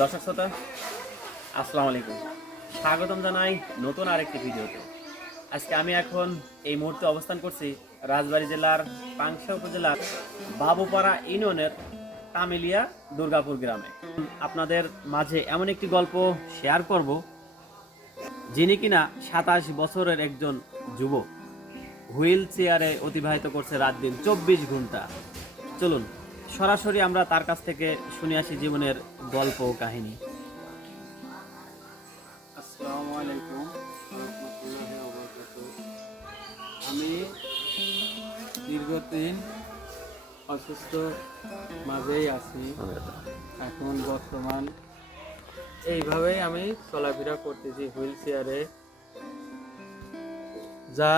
দর্শক শ্রোতা, আসসালামু আলাইকুম। স্বাগতম জানাই নতুন আরেকটি ভিডিওতে। আজকে আমি এখন এই মুহূর্তে অবস্থান করছি রাজবাড়ী জেলার পাংশা উপজেলার বাবুপাড়া ইউনিয়নের তামিলিয়া দুর্গাপুর গ্রামে। আপনাদের মাঝে এমন একটি গল্প শেয়ার করব, যিনি কিনা 27 বছরের একজন যুবক, হুইল চেয়ারে অতিবাহিত করছে রাত দিন 24 ঘন্টা। চলুন সরাসরি আমরা তার কাছ থেকে শুনে আসি জীবনের গল্প ও কাহিনী। আসসালামু আলাইকুম রাহমাতুল্লাহি ওয়া বারাকাতুহু। আমি দীর্ঘদিন অসুস্থ মাঝেই আছি। এখন বর্তমান এইভাবেই আমি চলাফেরা করতেছি হুইল চেয়ারে, যা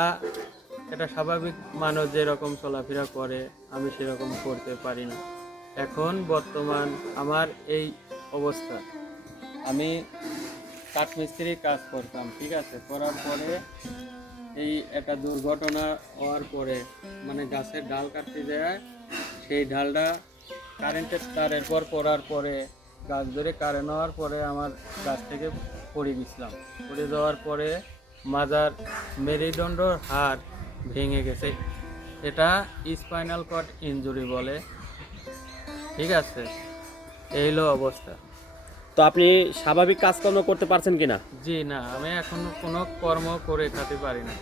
এটা স্বাভাবিক মানুষ যেরকম চলাফেরা করে আমি সেরকম করতে পারি না। এখন বর্তমান আমার এই অবস্থা। আমি কাঠমিস্ত্রি কাজ করতাম, ঠিক আছে, করার পরে এই একটা দুর্ঘটনা হওয়ার পরে মানে গাছের ডাল কাটতে যায়, সেই ডালটা কারেন্টের তারের পর পড়ার পরে গাছ ধরে কারেন্ট হওয়ার পরে আমার গাছ থেকে পড়ে গেছিলাম। পড়ে যাওয়ার পরে মাজার মেরুদণ্ডর হাড় ভেঙে গেছে, এটা স্পাইনাল কর্ড ইনজুরি বলে, ঠিক আছে। এই হলো অবস্থা। তো আপনি স্বাভাবিক কাজকর্ম করতে পারছেন কিনা? জি না, আমি এখনো কোনো কর্ম করে খেতে পারি না।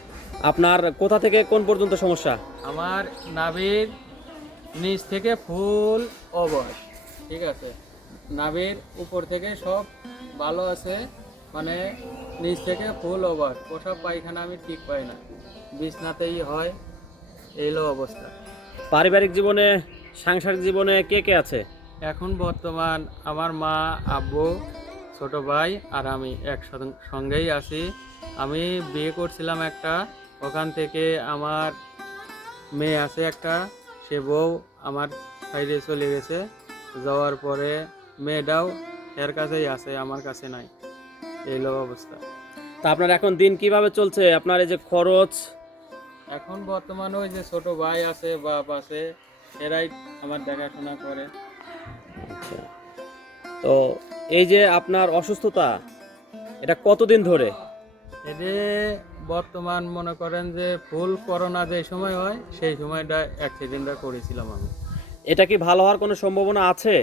আপনার কোথা থেকে কোন পর্যন্ত সমস্যা? আমার নাভির নিচ থেকে ফুল ওভার, ঠিক আছে, নাভির উপর থেকে সব ভালো আছে, মানে নিচ থেকে ফুল ওভার, পোশাক পায়খানা আমি ঠিক পাই না, বিছনাতেই হয়। এই হলো অবস্থা। পারিবারিক জীবনে, সাংসারিক জীবনে কে কে আছে? এখন বর্তমান আমার মা, আব্বু, ছোট ভাই আর আমি সঙ্গেই আছি। আমি বিয়ে করছিলাম একটা, ওখান থেকে আমার মেয়ে আছে একটা, সে বউ আমার সাইডে চলে গেছে। যাওয়ার পরে মেয়েটাও এর কাছেই আছে, আমার কাছে নাই। এই হলো অবস্থা। তা আপনার এখন দিন কিভাবে চলছে? আপনার এই যে খরচ? এখন বর্তমানে ওই যে ছোট ভাই আছে, বাপ আছে, এরাই আমার দেখাশোনা করে। তো এই যে আপনার অসুস্থতা, এটা কতদিন ধরে? এতে বর্তমান মনে করেন যে ফুল করোনা যে সময় হয় সেই সময়টা অ্যাক্সিডেন্টটা করেছিলাম আমি। এটা কি ভালো হওয়ার কোনো সম্ভাবনা আছে?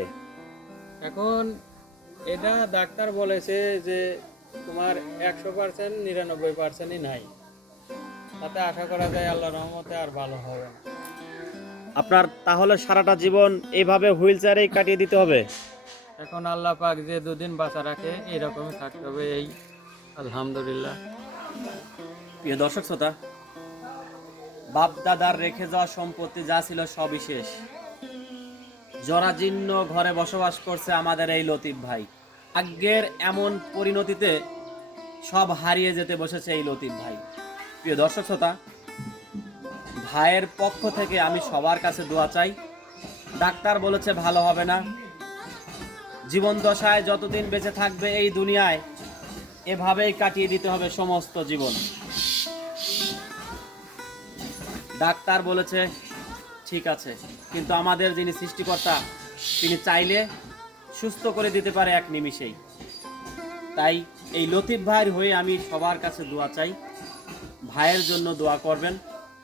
এখন এটা ডাক্তার বলেছে যে তোমার 100% 99%ই নাই, তাতে আশা করা যায় আল্লাহর রহমতে আর ভালো হবে না। আপনার তাহলে সারাটা জীবন এইভাবে হুইল চেয়ারেই কাটিয়ে দিতে হবে? এখন আল্লাহ পাক যে দুদিন বাঁচা রাখে এরকমই থাকতে হবে, এই আলহামদুলিল্লাহ। প্রিয় দর্শক শ্রোতা, বাপ দাদার রেখে যাওয়া সম্পত্তি যা ছিল সবই শেষ। জরাজীর্ণ ঘরে বসবাস করছে আমাদের এই লতিফ ভাই। ভাগ্যের এমন পরিণতিতে সব হারিয়ে যেতে বসেছে এই লতিফ ভাই। প্রিয় দর্শক শ্রোতা, ভাইয়ের পক্ষ থেকে আমি সবার কাছে দোয়া চাই। ডাক্তার বলেছে ভালো হবে না, জীবন দশায় যতদিন বেঁচে থাকবে এই দুনিয়ায় এভাবেই কাটিয়ে দিতে হবে সমস্ত জীবন। ডাক্তার বলেছে ঠিক আছে, কিন্তু আমাদের যিনি সৃষ্টিকর্তা তিনি চাইলে সুস্থ করে দিতে পারে এক নিমিষেই। তাই এই লতিফ ভাইয়ের হয়ে আমি সবার কাছে দোয়া চাই, ভাইয়ের জন্য দোয়া করবেন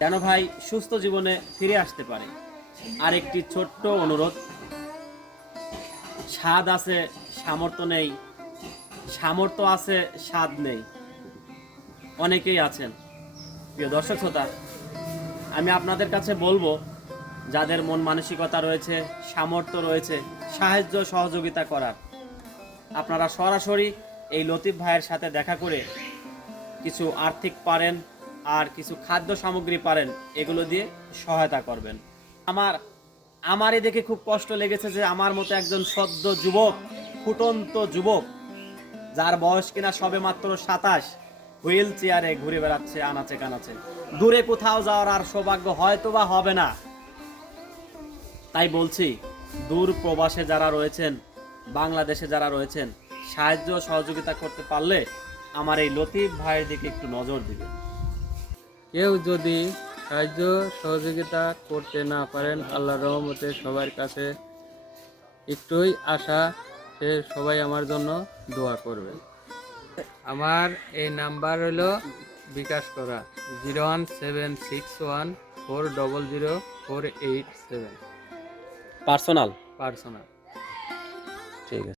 যেন ভাই সুস্থ জীবনে ফিরে আসতে পারে। আর একটি ছোট্ট অনুরোধ, স্বাদ আছে সামর্থ্য নেই, সামর্থ্য আছে স্বাদ নেই, অনেকেই আছেন। প্রিয় দর্শক শ্রোতা, আমি আপনাদের কাছে বলবো, যাদের মন মানসিকতা রয়েছে, সামর্থ্য রয়েছে সাহায্য সহযোগিতা করার, আপনারা সরাসরি এই লতিফ ভাইয়ের সাথে দেখা করে কিছু আর্থিক পারেন আর কিছু খাদ্য সামগ্রী পারেন, এগুলো দিয়ে সহায়তা করবেন। আমারই দেখে খুব কষ্ট লেগেছে যে আমার মতো একজন সদ্য যুবক, ফুটন্ত যুবক, যার বয়স কিনা সবে মাত্র 27, হুইল চেয়ারে ঘুরে বেড়াচ্ছে আনাচে কানাচে। দূরে কোথাও যাওয়ার আর সৌভাগ্য হয়তো বা হবে না। তাই বলছি, দূর প্রবাসে যারা রয়েছেন, বাংলাদেশে যারা রয়েছেন, সাহায্য সহযোগিতা করতে পারলে আমার এই লতিফ ভাইয়ের দিকে একটু নজর দিবেন। কেউ যদি সাহায্য সহযোগিতা করতে না পারেন, আল্লাহর রহমতে সবার কাছে একটুই আশা, সে সবাই আমার জন্য দোয়া করবে। আমার এই নাম্বার হলো বিকাশ করা 01761400487 পার্সোনাল। পার্সোনাল। ঠিক আছে।